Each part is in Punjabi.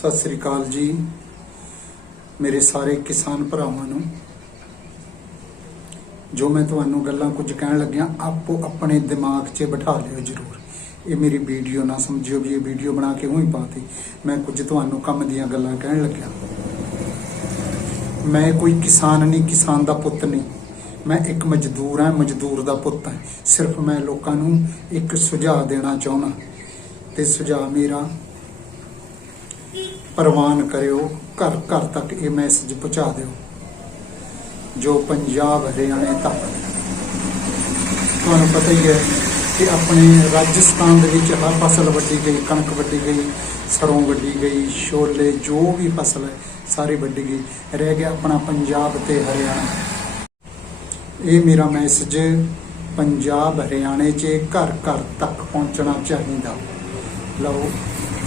ਸਤਿ ਸ੍ਰੀ ਅਕਾਲ ਜੀ। ਮੇਰੇ ਸਾਰੇ ਕਿਸਾਨ ਭਰਾਵਾਂ ਨੂੰ, ਜੋ ਮੈਂ ਤੁਹਾਨੂੰ ਗੱਲਾਂ ਕੁਝ ਕਹਿਣ ਲੱਗਿਆ, ਆਪੋ ਆਪਣੇ ਦਿਮਾਗ 'ਚ ਬਿਠਾ ਲਿਓ ਜਰੂਰ। ਇਹ ਮੇਰੀ ਵੀਡੀਓ ਨਾ ਸਮਝਿਓ ਵੀ ਇਹ ਵੀਡੀਓ ਬਣਾ ਕੇ ਉਹੀ ਪਾਤੀ। ਮੈਂ ਕੁਝ ਤੁਹਾਨੂੰ ਕੰਮ ਦੀਆਂ ਗੱਲਾਂ ਕਹਿਣ ਲੱਗਿਆ। ਮੈਂ ਕੋਈ ਕਿਸਾਨ ਨਹੀਂ, ਕਿਸਾਨ ਦਾ ਪੁੱਤ ਨਹੀਂ। ਮੈਂ ਇੱਕ ਮਜ਼ਦੂਰ ਹਾਂ, ਮਜ਼ਦੂਰ ਦਾ ਪੁੱਤ ਹਾਂ। ਸਿਰਫ ਮੈਂ ਲੋਕਾਂ ਨੂੰ ਇੱਕ ਸੁਝਾਅ ਦੇਣਾ ਚਾਹੁੰਦਾ। ਤੇ ਸੁਝਾਅ ਮੇਰਾ ਪ੍ਰਵਾਨ ਕਰਿਓ, ਘਰ ਘਰ ਤੱਕ ਇਹ ਮੈਸੇਜ ਪਹੁੰਚਾ ਦਿਓ। ਜੋ ਪੰਜਾਬ, ਹਰਿਆਣੇ ਤੱਕ। ਤੁਹਾਨੂੰ ਪਤਾ ਹੀ ਹੈ ਕਿ ਆਪਣੇ ਰਾਜਸਥਾਨ ਦੇ ਵਿੱਚ ਹਰ ਫਸਲ ਵੱਢੀ ਗਈ, ਕਣਕ ਵੱਢੀ ਗਈ, ਸਰੋਂ ਵੱਢੀ ਗਈ, ਛੋਲੇ, ਜੋ ਵੀ ਫਸਲ ਹੈ, ਸਾਰੀ ਵੱਢੀ ਗਈ। ਰਹਿ ਗਿਆ ਆਪਣਾ ਪੰਜਾਬ ਤੇ ਹਰਿਆਣਾ। ਇਹ ਮੇਰਾ ਮੈਸੇਜ ਪੰਜਾਬ, ਹਰਿਆਣੇ 'ਚ ਘਰ ਘਰ ਤੱਕ ਪਹੁੰਚਣਾ ਚਾਹੀਦਾ। ਲਓ,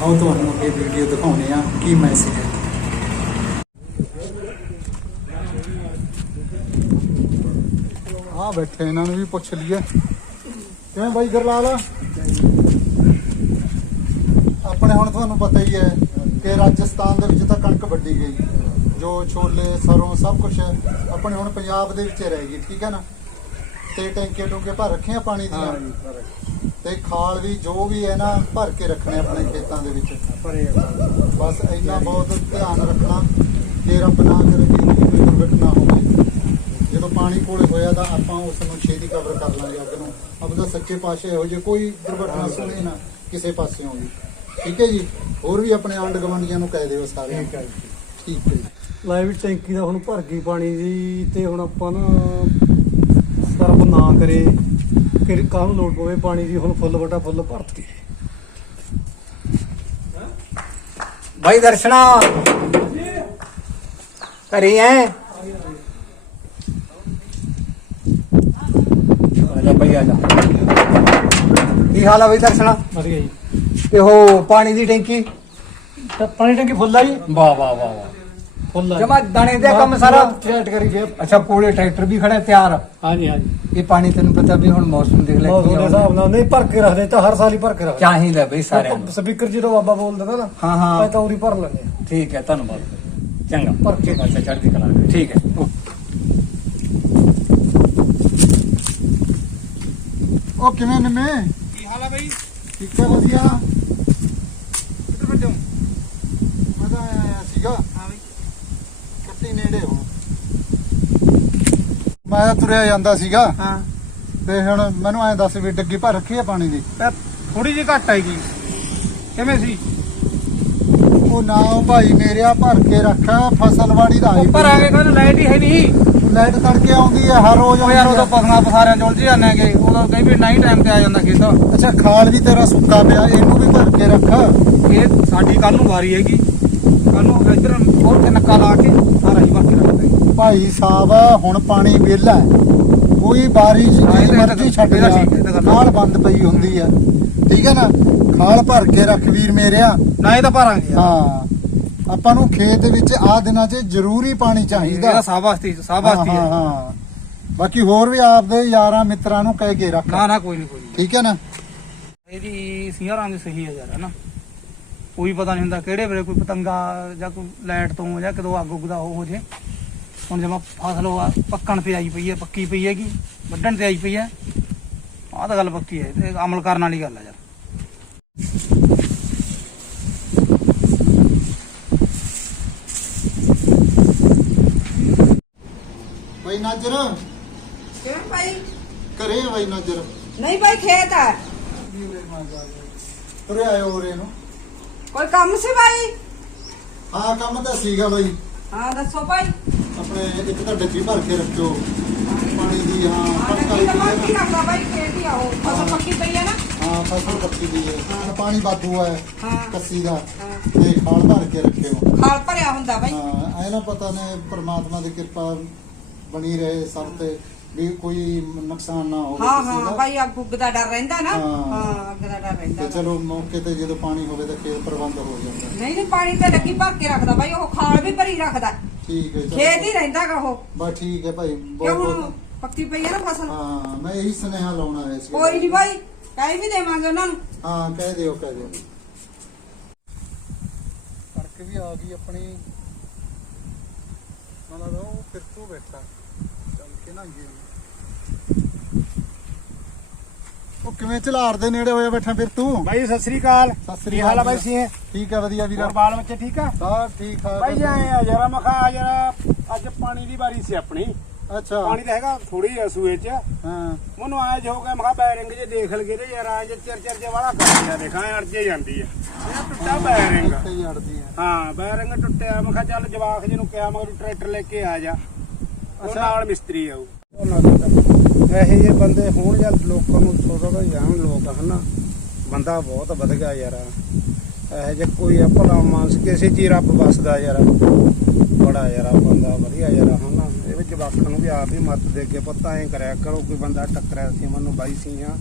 ਆਓ ਤੁਹਾਨੂੰ ਅੱਗੇ ਵੀਡੀਓ ਦਿਖਾਉਨੇ ਆ ਕੀ ਮੈਸੇਜ ਹੈ। ਆ ਬੈਠੇ, ਇਹਨਾਂ ਨੂੰ ਵੀ ਪੁੱਛ ਲਈਏ। ਕਿਵੇਂ ਬਾਈ ਗਰਲਾਲ? ਆਪਣੇ ਹੁਣ ਤੁਹਾਨੂੰ ਪਤਾ ਹੀ ਹੈ ਕਿ ਰਾਜਸਥਾਨ ਦੇ ਵਿੱਚ ਤਾਂ ਕਣਕ ਵੱਢੀ ਗਈ। ਜੋ ਛੋਲੇ, ਸਰੋਂ ਸਭ ਕੁਝ ਆਪਣੇ ਹੁਣ ਪੰਜਾਬ ਦੇ ਵਿੱਚ ਰਹਿ ਗਈ, ਠੀਕ ਹੈ ਨਾ? ਤੇ ਟੈਂਕੇ ਟੁੰਕੇ ਭਰ ਰੱਖੇ ਆ ਪਾਣੀ ਦੀਆਂ। ਤੇ ਖਾਲ ਵੀ ਜੋ ਵੀ ਹੈ ਨਾ ਭਰ ਕੇ ਰੱਖਣੇ ਆਪਣੇ ਖੇਤਾਂ ਦੇ ਵਿੱਚ। ਬਸ ਇੰਨਾ ਬਹੁਤ ਧਿਆਨ ਰੱਖਣਾ ਕਿ ਰੱਬ ਨਾ ਕਰੇ ਕਿ ਕੋਈ ਦੁਰਘਟਨਾ ਹੋਵੇ। ਜਦੋਂ ਪਾਣੀ ਕੋਲੇ ਹੋਇਆ ਤਾਂ ਆਪਾਂ ਉਸ ਨੂੰ ਛੇਤੀ ਕਵਰ ਕਰ ਲਾਂਗੇ ਅੱਗ ਨੂੰ। ਆਪਦਾ ਸੱਚੇ ਪਾਸੇ ਇਹੋ ਜਿਹੀ ਕੋਈ ਦੁਰਘਟਨਾ ਸੁਣੇ ਨਾ ਕਿਸੇ ਪਾਸਿਓਂ ਵੀ। ਠੀਕ ਹੈ ਜੀ? ਹੋਰ ਵੀ ਆਪਣੇ ਆਂਡ ਗਵੰਡੀਆਂ ਨੂੰ ਕਹਿ ਦਿਓ ਸਾਰੇ ਠੀਕ ਹੈ ਜੀ। ਠੀਕ ਹੈ ਜੀ। ਲਾਈਵ ਟੈਂਕੀ ਦਾ ਹੁਣ ਭਰ ਗਈ ਪਾਣੀ ਦੀ ਤੇ ਹੁਣ ਆਪਾਂ ਨਾ ਸਰਬ ਨਾ ਕਰੇ ਕਿ ਕਾਹਨੂੰ ਲੋੜ ਪਵੇ ਪਾਣੀ ਦੀ ਹੁਣ ਫੁੱਲ ਵੱਡਾ ਫੁੱਲ ਭਰਤੀ। ਭਾਈ ਦਰਸ਼ਨਾ। ਕਰੀ ਐ? ਆਜਾ ਭਾਈ ਆਜਾ ਕੀ ਹਾਲ ਆ ਭਾਈ ਦਰਸ਼ਨਾ? ਵਧੀਆ ਜੀ। ਤੇ ਉਹ ਪਾਣੀ ਦੀ ਟੈਂਕੀ? ਪਾਣੀ ਟੈਂਕੀ ਫੁੱਲ ਆ ਜੀ। ਵਾਹ ਵਾਹ ਵਾਹ ਵਾਹ। ਜਮਾ ਦਾਣੇ ਦਾ ਕੰਮ ਸਾਰਾ। ਚੈਟ ਕਰੀ ਜੇ ਅੱਛਾ ਕੋਲੇ ਟਰੈਕਟਰ ਵੀ ਖੜਾ ਤਿਆਰ? ਹਾਂਜੀ ਹਾਂਜੀ। ਇਹ ਪਾਣੀ ਤੈਨੂੰ ਪਤਾ ਵੀ ਹੁਣ ਮੌਸਮ ਦੇਖ ਲੈ ਮੌਸਮ ਦੇ ਹਿਸਾਬ ਨਾਲ ਨਹੀਂ ਭਰ ਕੇ ਰੱਖਦੇ ਤਾਂ ਹਰ ਸਾਲ ਹੀ ਭਰ ਕੇ ਰੱਖਦੇ। ਚਾਹੀਦਾ ਬਈ ਸਾਰਿਆਂ ਨੂੰ। ਸਪੀਕਰ ਜਦੋਂ ਬਾਬਾ ਬੋਲ ਦਿੰਦਾ ਨਾ ਹਾਂ, ਹਾਂ। ਤਾਂ ਤਾਂ ਉਰੀ ਭਰ ਲੈਂਦੇ। ਆ। ਠੀਕ ਹੈ ਧੰਨਵਾਦ। ਚੰਗਾ ਭਰ ਕੇ। ਅੱਛਾ ਚੜ੍ਹਦੀ ਕਲਾ ਠੀਕ ਹੈ ਉਹ ਕਿਵੇਂ ਨਿੰਮੇ? ਕੀ ਹਾਲ ਆ ਭਾਈ ਠੀਕ ਹੈ ਵਧੀਆ। ਕਿੱਧਰ ਭੱਜੋ ਮੈਂ ਤਾਂ ਆਇਆ ਸੀਗਾ ਹਾਂ ਭਾਈ ਕੱਟੀ ਨੇੜੇ ਹੋ ਮੈਂ ਤਾਂ ਤੁਰਿਆ ਜਾਂਦਾ ਸੀਗਾ। ਹਾਂ। ਤੇ ਹੁਣ ਮੈਨੂੰ ਐਂ ਦੱਸ ਵੀ ਡੱਗੀ ਭਰ ਰੱਖੀ ਹੈ ਪਾਣੀ ਦੀ? ਥੋੜੀ ਜਿਹੀ ਘੱਟ ਆਏਗੀ ਕਿਵੇਂ ਸੀ? ਉਹ ਨਾ ਉਹ ਭਾਈ ਮੇਰਿਆ ਭਰ ਕੇ ਰੱਖ ਫਸਲਵਾੜੀ ਦਾ ਆਈ ਉੱਪਰ ਆ ਕੇ ਕੋਈ ਲਾਈਟ ਹੀ ਹੈ ਨਹੀਂ। ਲਾਈਟ ਤੜਕੇ ਆਉਂਦੀ ਹੈ ਹਰ ਰੋਜ਼ ਉਹ ਯਾਰ ਉਦੋਂ। ਪਸਣਾ ਪਸਾਰਿਆਂ ਚ ਉਲਝ ਜਾਂਦੇ ਹੈਗੇ ਉਦੋਂ ਕਈ ਵੀ ਨਹੀਂ ਟਾਈਮ ਤੇ ਆ ਜਾਂਦਾ ਖੇਤ। ਅੱਛਾ ਖਾਲ ਵੀ ਤੇਰਾ ਸੁੱਕਾ ਪਿਆ ਇਹਨੂੰ ਵੀ ਭਰ ਕੇ ਰੱਖ। ਇਹ ਸਾਡੀ ਕੱਲ ਨੂੰ ਵਾਰੀ ਹੈਗੀ। ਕੱਲ ਨੂੰ ਇੱਧਰ ਹੋਰ ਤੇ ਨੱਕਾ ਲਾ ਕੇ। ਭਾਈ ਸਾਹਿਬ ਹੁਣ ਪਾਣੀ ਵਿਹਲਾ ਹੈ। ਕੋਈ ਬਾਰਿਸ਼ ਜੀ ਮਰਜ਼ੀ ਛੱਡ ਜਾ। ਖਾਲ ਬੰਦ ਪਈ ਹੁੰਦੀ ਹੈ। ਠੀਕ ਹੈ ਨਾ? ਖਾਲ ਭਰ ਕੇ ਰੱਖ ਵੀਰ ਮੇਰਿਆ ਨਾ ਇਹ ਤਾਂ ਭਰਾਂਗੇ ਯਾਰ। ਹਾਂ। ਆਪਾਂ ਨੂੰ ਖੇਤ ਵਿੱਚ ਆ ਦਿਨਾਂ 'ਚ ਜ਼ਰੂਰੀ ਪਾਣੀ ਚਾਹੀਦਾ ਇਹਦਾ ਸਾਹ ਵਾਸਤੇ ਸਾਹ ਵਾਸਤੇ ਹਾਂ, ਹੈ। ਬਾਕੀ ਹੋਰ ਵੀ ਆਪਦੇ ਯਾਰਾਂ ਮਿੱਤਰਾਂ ਨੂੰ ਕਹਿ ਕੇ ਰੱਖ। ਨਾ ਨਾ ਕੋਈ ਨਹੀਂ ਕੋਈ। ਠੀਕ ਹੈ ਨਾ? ਇਹਦੀ ਸਿੰਘਾਂ ਦੀ ਸਹੀ ਹੈ ਯਾਰ ਹੈ ਨਾ? ਕੋਈ ਪਤਾ ਨਹੀਂ ਹੁੰਦਾ ਕਿਹੜੇ ਵੇਲੇ ਕੋਈ ਪਤੰਗਾ ਜਾਂ ਕੋਈ ਲਾਈਟ ਤੋਂ ਜਾਂ ਕਦੋਂ ਅੱਗ ਉੱਗ ਦਾ ਉਹ ਹੋ ਜੇ। ਹੁਣ ਜਮਾ ਫਸਲ ਉਹ ਆ ਪੱਕਣ ਤੇ ਆਈ ਪਈ ਹੈ ਪੱਕੀ ਪਈ ਹੈਗੀ ਵੱਢਣ ਤੇ ਆਈ ਪਈ ਹੈ ਆਹ ਤਾਂ ਗੱਲ ਪੱਕੀ ਹੈ ਤੇ ਅਮਲ ਕਰਨ ਵਾਲੀ ਗੱਲ ਹੈ ਯਾਰ। ਬਈ ਨਾਜਰ? ਕਿਉਂ ਭਾਈ ਘਰੇ ਆ ਬਈ ਨਾਜਰ? ਨਹੀਂ ਭਾਈ ਖੇਤ ਹੈ ਤੁਰੇ ਆਇਓ ਉਰੇ ਨੂੰ। ਕੋਈ ਕੰਮ ਸੀ ਭਾਈ ਹਾਂ ਕੰਮ ਤਾਂ ਸੀਗਾ ਬਈ। ਹਾਂ ਦੱਸੋ ਭਾਈ ਆਪਣੇ ਇੱਕ ਤਾਂ ਡੱਗੀ ਭਰ ਕੇ ਰੱਖਿਓ। ਪਾਣੀ ਦੀ ਹਾਂ। ਰੱਖਦਾ ਆਓ। ਫਸਲ ਪੱਕੀ ਪਈ ਹੈ ਨਾ? ਹਾਂ ਫਸਲ ਪੱਕੀ ਦੀ ਹੈ। ਹਾਂ। ਪਾਣੀ ਬਾਦੂ ਹੈ। ਕੱਸੀ ਦਾ। ਤੇ ਖਾਲ ਭਰ ਕੇ ਰੱਖਿਓ। ਖਾਲ ਭਰਿਆ ਹੁੰਦਾ ਭਾਈ ਹਾਂ ਐ ਨਾ ਪਤਾ ਨੇ ਪ੍ਰਮਾਤਮਾ ਦੀ ਕਿਰਪਾ ਬਣੀ ਰਹੇ ਸਭ ਤੇ ਵੀ ਕੋਈ ਨੁਕਸਾਨ ਨਾ ਹੋਵੇ ਹਾਂ ਹਾਂ ਭਾਈ ਅੱਗ ਉੱਗ ਦਾ ਡਰ ਰਹਿੰਦਾ ਨਾ। ਹਾਂ। ਅੱਗ ਦਾ ਡਰ ਰਹਿੰਦਾ। ਚਲੋ ਮੌਕੇ ਤੇ ਜਦੋਂ ਪਾਣੀ ਹੋਵੇ ਤਾਂ ਖੇਤ ਪ੍ਰਬੰਧ ਹੋ ਜਾਂਦਾ। ਨਹੀਂ ਨਹੀਂ ਪਾਣੀ ਤੇ ਲੱਗੀ ਭਰ ਕੇ ਰੱਖਦਾ ਭਾਈ ਉਹ ਖਾਲ ਵੀ ਭਰੀ ਰੱਖਦਾ। ਠੀਕ ਹੈ ਚਲੋ। ਖੇਤ ਹੀ ਰਹਿੰਦਾ ਗਾ ਉਹ। ਬਸ ਠੀਕ ਹੈ ਭਾਈ ਕਿਉਂ ਬਹੁਤ ਹੁਣ ਬਹੁਤ। ਪੱਕੀ ਪਈ ਹੈ ਨਾ ਫਸਲ? ਹਾਂ ਮੈਂ ਇਹੀ ਸੁਨੇਹਾ ਲਾਉਣਾ ਹੈ ਇਸ ਕੋਈ ਨਹੀਂ ਭਾਈ ਕਹਿ ਵੀ ਦੇਵਾਂਗੇ ਉਹਨਾਂ ਨੂੰ। ਹਾਂ ਕਹਿ ਦਿਓ ਕਹਿ ਦਿਓ। ਕਣਕ ਵੀ ਆ ਗਈ ਆਪਣੀ। ਮਨ ਲਓ ਉਹ ਫਿਰ ਤੋਂ ਬੈਠਾ ਚੱਲ ਕੇ ਨਾ ਗਏ ਉਹ ਕਿਵੇਂ ਝਲਾਰ ਦੇ ਨੇੜੇ ਹੋਇਆ ਬੈਠਾ ਫਿਰ ਤੂੰ? ਬਾਈ ਸਤਿ ਸ੍ਰੀ ਅਕਾਲ। ਸਤਿ ਸ੍ਰੀ ਕੀ ਆ ਅਕਾਲ ਬਾਈ ਸੀ ਠੀਕ ਆ ਵਧੀਆ ਵੀਰਾ। ਹੋਰ ਬਾਲ ਬੱਚੇ ਠੀਕ ਆ? ਸਭ ਠੀਕ ਠਾਕ ਬਾਈ ਆਏ ਆ ਜਰਾ ਮਖਾ ਜਰਾ ਅੱਜ ਪਾਣੀ ਦੀ ਵਾਰੀ ਸੀ ਆਪਣੀ। ਅੱਛਾ। ਪਾਣੀ ਤਾਂ ਹੈਗਾ ਥੋੜੀ ਜਿਹਾ ਸੂਏ ਚ। ਹਾਂ। ਮੈਨੂੰ ਆਇਆ ਜੋ ਗਿਆ ਮਖਾ ਬੈਰਿੰਗ ਜੇ ਦੇਖ ਲਗੇ ਤੇ ਯਾਰ ਆ ਜੇ ਚਿਰ ਚਿਰ ਜੇ ਵਾਲਾ ਕਰ ਆ ਦੇਖਾਂ ਅੜ ਜੇ ਜਾਂਦੀ ਆ। ਇਹ ਟੁੱਟਾ ਬੈਰਿੰਗ। ਤੇ ਹੀ ਅੜਦੀ ਆ। ਹਾਂ ਬੈਰਿੰਗ ਟੁੱਟਿਆ ਮੈਂ ਕਿਹਾ ਚੱਲ ਜਵਾਕ ਜੀ ਨੂੰ ਕਿਹਾ ਮੈਂ ਕਿਹਾ ਤੂੰ ਟਰੈਕਟਰ ਲੈ ਕੇ ਆ ਜਾ। ਉਹ। ਨਾਲ ਮਿਸਤਰੀ ਆਊ ਇਹੇ ਜਿਹੇ ਬੰਦੇ ਹੋਣ ਜਾਂ ਲੋਕਾਂ ਨੂੰ ਥੋੜਾ ਜਿਹਾ ਜਾਣ ਲੋਕ, ਹਨਾ? ਬੰਦਾ ਬਹੁਤ ਵਧ ਯਾਰ ਇਹੋ ਜੇ ਕੋਈ ਆ ਭਲਾ ਮਾਨਸ, ਕਿਸੇ ਚੀਜ਼ ਰੱਬ ਵਸਦਾ ਯਾਰ। ਬੜਾ ਯਾਰ ਬੰਦਾ, ਵਧੀਆ ਯਾਰ ਹਨਾ? ਇਹ ਵਿੱਚ ਜਵਾਕਾਂ ਨੂੰ ਵੀ ਆਪ ਹੀ ਮੱਤ ਦੇ ਕੇ ਪਤਾ ਐ ਕਰਿਆ ਕਰੋ, ਕੋਈ ਬੰਦਾ ਟੱਕਰਿਆ ਸੀ, ਮੈਨੂੰ ਬਾਈ ਸੀ ਆ।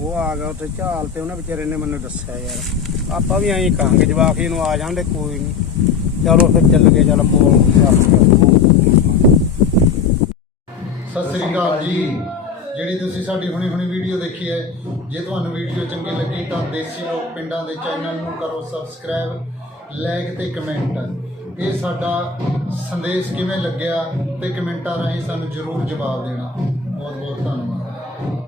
ਉਹ ਆ ਗਿਆ ਉੱਥੇ ਝਾਲ ਤੇ, ਉਹਨਾਂ ਵਿਚਾਰੇ ਨੇ ਮੈਨੂੰ ਦੱਸਿਆ ਯਾਰ। ਆਪਾਂ ਵੀ ਐਂ ਕਹਾਂਗੇ, ਜਵਾਕ ਜੀ ਨੂੰ ਆ ਜਾਂਦੇ, ਕੋਈ ਨਹੀਂ ਚਲੋ ਫਿਰ ਚੱਲ ਗਏ, ਚੱਲ ਬੋਲ ਸਤਿ ਸ੍ਰੀ ਅਕਾਲ ਜੀ। ਜਿਹੜੀ ਤੁਸੀਂ ਸਾਡੀ ਹੁਣੀ ਹੁਣੀ ਵੀਡੀਓ ਦੇਖੀ ਹੈ, ਜੇ ਤੁਹਾਨੂੰ ਵੀਡੀਓ ਚੰਗੀ ਲੱਗੀ ਤਾਂ ਦੇਸੀ ਲੋਕ ਪਿੰਡਾਂ ਦੇ ਚੈਨਲ ਨੂੰ ਕਰੋ ਸਬਸਕ੍ਰਾਈਬ, ਲਾਈਕ ਤੇ ਕਮੈਂਟ। ਇਹ ਸਾਡਾ ਸੰਦੇਸ਼ ਕਿਵੇਂ ਲੱਗਿਆ ਤੇ ਕਮੈਂਟਾਂ ਰਾਹੀਂ ਸਾਨੂੰ ਜਰੂਰ ਜਵਾਬ ਦੇਣਾ। ਬਹੁਤ ਬਹੁਤ ਧੰਨਵਾਦ।